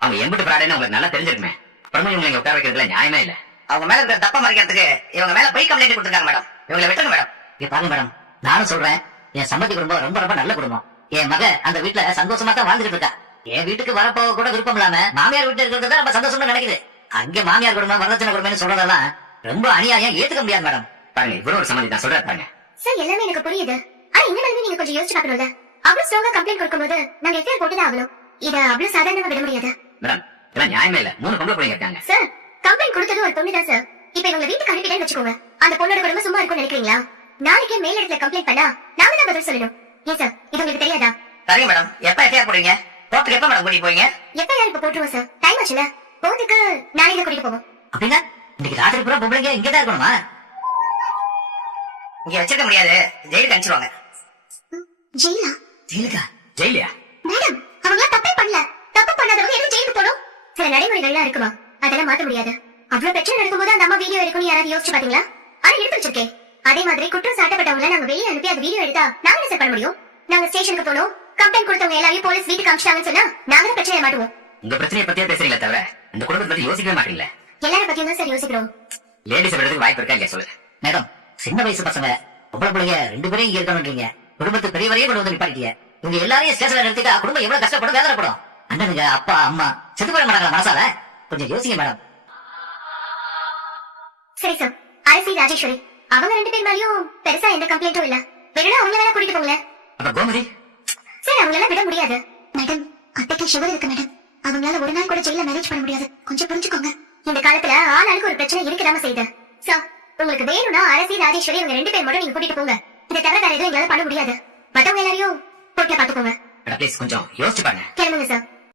அவங்க எம்பிட்டு பிராடுன்னு உங்களுக்கு நல்லா தெரிஞ்சிருக்குமே. அப்புறமா இவங்க இங்க உட்கார வைக்கிறதுல நியாயமே இல்ல. அவங்க மேல இருக்கிற தப்ப மறைக்கிறதுக்கு இவங்க மேல போய் கம்ப்ளைண்ட் கொடுத்துருக்காங்க மேடம். இவங்களை விட்டுருங்க மேடம். இங்க பாருங்க மேடம், நானும் சொல்றேன், என் சம்பந்தி குடும்பம் ரொம்ப ரொம்ப நல்ல குடும்பம். என் மக அந்த வீட்டுல சந்தோஷமா தான் வாழ்ந்துட்டு இருக்கா. என் வீட்டுக்கு வரப்போக கூட விருப்பம் இல்லாம மாமியார் வீட்டுல இருக்கிறது தான் ரொம்ப சந்தோஷமா நினைக்குது. அங்க மாமியார் குடும்பம் வரதட்சணை குடும்பம்னு சொல்றதெல்லாம் ரொம்ப அநியாயம், ஏத்துக்க முடியாது மேடம். பாருங்க, இவரும் ஒரு சம்மதி தான் சொல்றாரு பாருங்க. சார் எல்லாமே எனக்கு புரியுது. ஆனா இனிமேலுமே நீங்க கொஞ்சம் யோசிச்சு பார்க்கணும்ல. அவ்வளவு ஸ்ட்ராங்கா கம்ப்ளைண்ட் கொடுக்கும்போது நாங்க எஃப்ஐஆர் போட்டுதான் ஆகணும். இத அவ்வளவு சாதாரணமா விட முடியாது மேடம். இதெல்லாம் நியாயமே இல்ல. 3 பொம்பளை பிள்ளைங்க இருக்காங்க. சார். கம்ப்ளைண்ட் கொடுத்தது ஒரு பொண்ணு தான் சார். இப்ப இவங்க வீட்டுக்கு அனுப்பிட்டேன்னு வச்சுக்கோங்க, அந்த பொண்ணோட குடும்பம் சும்மா இருக்கும்னு நினைக்கிறீங்களா? நாளைக்கே மேல் இடத்துல கம்ப்ளைண்ட் பண்ணா நாங்க தான் பதில் சொல்லணும். ஏன் சார், இது உங்களுக்கு தெரியாதா? சரிங்க மேடம். எப்ப எஃப்ஐஆர் போடுவீங்க? கோர்ட்டுக்கு எப்ப மேடம் கூட்டிட்டு போவீங்க? எஃப்ஐஆர் இப்ப போட்டுருவோம் சார். டைம் ஆச்சுல. கோர்ட்டுக்கு நாளைக்கு கூட்டிட்டு போவோம். அப்படின்னா இன்னைக்கு ராத்திரி பூரா பொம்பளைங்க இங்கதான் இருக்கணுமா? இங்க வச்சிருக்க முடியாது, ஜெயிலுக்கு அனுப்பிச்சிருவாங்க. ஜெயிலா? ஜெயிலுக்கா? ஜெயிலியா? மேடம், அவங்க தப்பே பண்ணல. தப்பு பண்ணாதவங்க எதுக்கு ஜெயிலுக்கு போகணும்? சில நடைமுறைகள்லாம் இருக்குமா, அதெல்லாம் மாத்த முடியாது. அவ்வளவு பிரச்சனை நடக்கும்போது அந்த அம்மா வீடியோ எடுக்கணும் யாராவது யோசிச்சு பாத்தீங்களா? ஆனா எடுத்து வச்சிருக்கேன். அதே மாதிரி குற்றம் சாட்டப்பட்டவங்களை நாங்க வெளியே அனுப்பி அந்த வீடியோ எடுத்தா நாங்க என்ன சார் பண்ண முடியும்? நாங்க ஸ்டேஷனுக்கு போனோம், கம்ப்ளைண்ட் கொடுத்தவங்க எல்லாரையும் போலீஸ் வீட்டுக்கு அனுப்பிச்சிட்டாங்கன்னு சொன்னா நாங்க தான் பிரச்சனை மாட்டுவோம். உங்க பிரச்சனையை பத்தியே பேசுறீங்களே தவிர அந்த குடும்பத்தை பத்தி யோசிக்கவே மாட்டீங்களா? எல்லாரும் பத்தியும் தான் சார் யோசிக்கிறோம். லேடிஸ் விடுறதுக்கு வாய்ப்பு இருக்கா இல்லையா சொல்லுங்க மேடம். சின்ன வயசு பசங்க பொம்பளை பிள்ளைங்க 2 பேரும் இங்க இருக்கணும்ன்றீங்க. குடும்பத்து பெரியவரையே கொண்டு வந்து நிப்பாட்டிட்டீங்க. இவங்க எல்லாரையும் ஸ்டேஷன்ல நிறுத்திட்டா குடும்பம் எவ்வளவு கஷ்டப்படும், வேதனைப்படும். அண்ணனுங்க, அப்பா, அம்மா செத்து போட மாட்டாங்களா மனசால? கொஞ்சம் யோசிங்க மேடம். சரி சார். அரசி ராஜேஸ்வரி அவங்க 2 பேர் மேலயும் பெருசா எந்த கம்ப்ளைண்ட்டும் இல்ல. வேணும்னா அவங்கள வேணா கூட்டிட்டு போங்களேன். அப்ப கோமதி சார் அவங்கள எல்லாம் விட முடியாது. மேடம், அத்தைக்கு சுகர் இருக்கு மேடம். அவங்களால ஒரு நாள் கூட ஜெயில மேரேஜ் பண்ண முடியாது. கொஞ்சம் புரிஞ்சுக்கோங்க. இந்த காலத்துல ஆளாளுக்கு ஒரு பிரச்சனை இருக்கதாம செய்யுது. சார், உங்களுக்கு வேணும்னா அரசி ராஜேஸ்வரி இவங்க 2 பேர் மட்டும் நீங்க கூட்டிட்டு போங்க. இதை தவிர வேற எதுவும் எங்களால பண்ண முடியாது. மத்தவங்க எல்லாரையும் போட்டுல பாத்துக்கோங்க. ப்ளீஸ் கொஞ்சம் யோசிச்சு பாருங்க. கிளம்புங்க சார்.